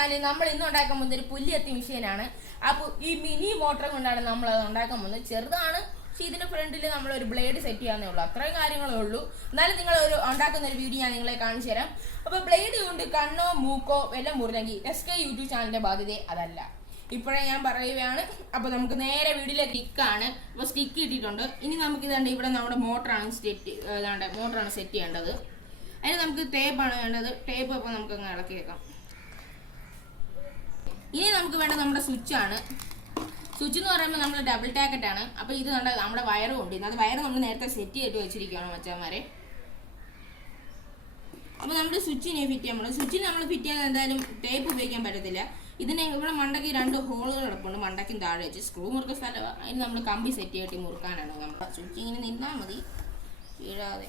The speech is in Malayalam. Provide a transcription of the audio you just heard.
ചാനൽ നമ്മൾ ഇന്ന് ഉണ്ടാക്കാൻ പോകുന്നത് ഒരു പുല്ലിയത്തി മെഷീനാണ്. അപ്പോൾ ഈ മിനി മോട്ടർ കൊണ്ടാണ് നമ്മൾ അത് ഉണ്ടാക്കാൻ പോകുന്നത്. ചെറുതാണ്, പക്ഷെ ഇതിന്റെ ഫ്രണ്ടിൽ നമ്മൾ ഒരു ബ്ലേഡ് സെറ്റ് ചെയ്യാന്നേ ഉള്ളൂ. അത്രയും കാര്യങ്ങളേ ഉള്ളൂ. എന്നാലും നിങ്ങൾ ഒരു ഉണ്ടാക്കുന്ന ഒരു വീഡിയോ ഞാൻ നിങ്ങളെ കാണിച്ചു തരാം. അപ്പോൾ ബ്ലേഡ് കൊണ്ട് കണ്ണോ മൂക്കോ എല്ലാം മുറിഞ്ഞെങ്കിൽ SK യൂട്യൂബ് ചാനലിന്റെ ബാധ്യത അതല്ല. ഇപ്പോഴേ ഞാൻ പറയുകയാണ്. അപ്പോൾ നമുക്ക് നേരെ വീഡിയോയിലേക്ക് സ്റ്റിക്കാണ്. അപ്പോൾ സ്റ്റിക്ക് ഇട്ടിട്ടുണ്ട്. ഇനി നമുക്ക് ഇതാണ്ട് ഇവിടെ നമ്മുടെ മോട്ടറാണ് സെറ്റ് ചെയ്യേണ്ടത്. അതിന് നമുക്ക് ടേപ്പാണ് വേണ്ടത്. ടേപ്പ് അപ്പോൾ നമുക്ക് അങ്ങ് ഇളക്കി വെക്കാം. ഇനി നമുക്ക് വേണ്ട നമ്മുടെ സ്വിച്ചാണ്. സ്വിച്ച് എന്ന് പറയുമ്പോൾ നമ്മൾ ഡബിൾ ടാക്കറ്റാണ്. അപ്പോൾ ഇത് നമ്മുടെ വയറും ഉണ്ട്. അത് വയറ് നമ്മൾ നേരത്തെ സെറ്റ് ചെയ്തിട്ട് വെച്ചിരിക്കുകയാണ് മച്ചാന്മാരെ. അപ്പോൾ നമ്മുടെ സ്വിച്ചിനെ ഫിറ്റ് ചെയ്യാൻ പറ്റും. സ്വിച്ചിന് നമ്മൾ ഫിറ്റ് ചെയ്യാൻ എന്തായാലും ടേപ്പ് ഉപയോഗിക്കാൻ പറ്റത്തില്ല. ഇതിനെ ഇവിടെ മണ്ടയ്ക്ക് 2 ഹോളുകൾ കിടപ്പുണ്ട്. മണ്ടയ്ക്കും താഴെ വെച്ച് സ്ക്രൂ മുറുക്കുന്ന സ്ഥലമാണ്. അതിന് നമ്മൾ കമ്പി സെറ്റ് ചെയ്തിട്ട് മുറുക്കാനാണ്. നമ്മുടെ സ്വിച്ച് ഇങ്ങനെ നിന്നാൽ മതി, വീഴാതെ.